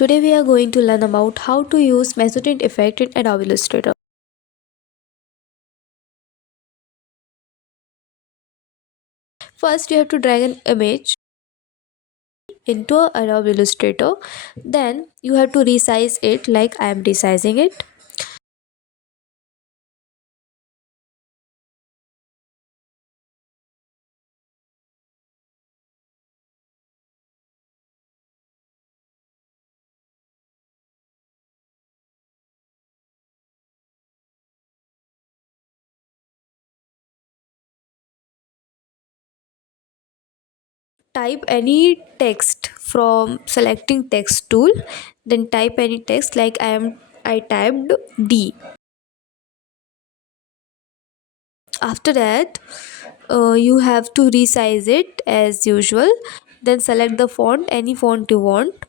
Today we are going to learn about how to use Mezzotint Effect in Adobe Illustrator. First, you have to drag an image into Adobe Illustrator. Then you have to resize it like I am resizing it. Type any text from selecting text tool. Then type any text like I typed D. After that, you have to resize it as usual. Then select the font, any font you want.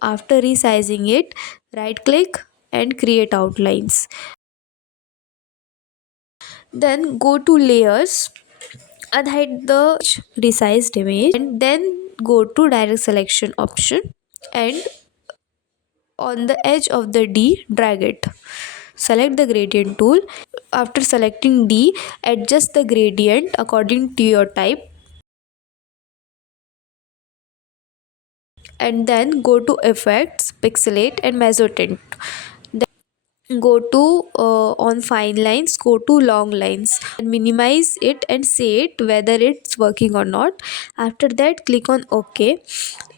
After resizing it, right click and create outlines. Then go to layers, unhide the resized image, and then go to direct selection option, and on the edge of the D drag it. Select the gradient tool. After selecting D, adjust the gradient according to your type, and then go to effects, pixelate and mezzotint. Go to on fine lines, go to long lines and minimize it and say it whether it's working or not. After that, click on OK.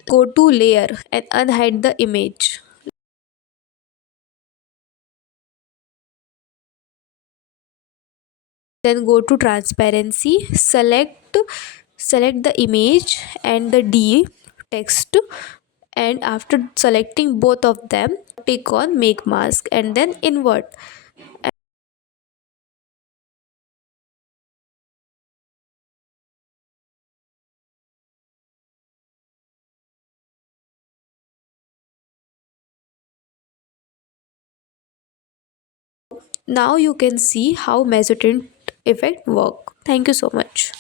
Go to layer and unhide the image. Then go to transparency, select the image and the D text, and after selecting both of them, click on make mask and then invert. Now you can see how Mezzotint effect work. Thank you so much.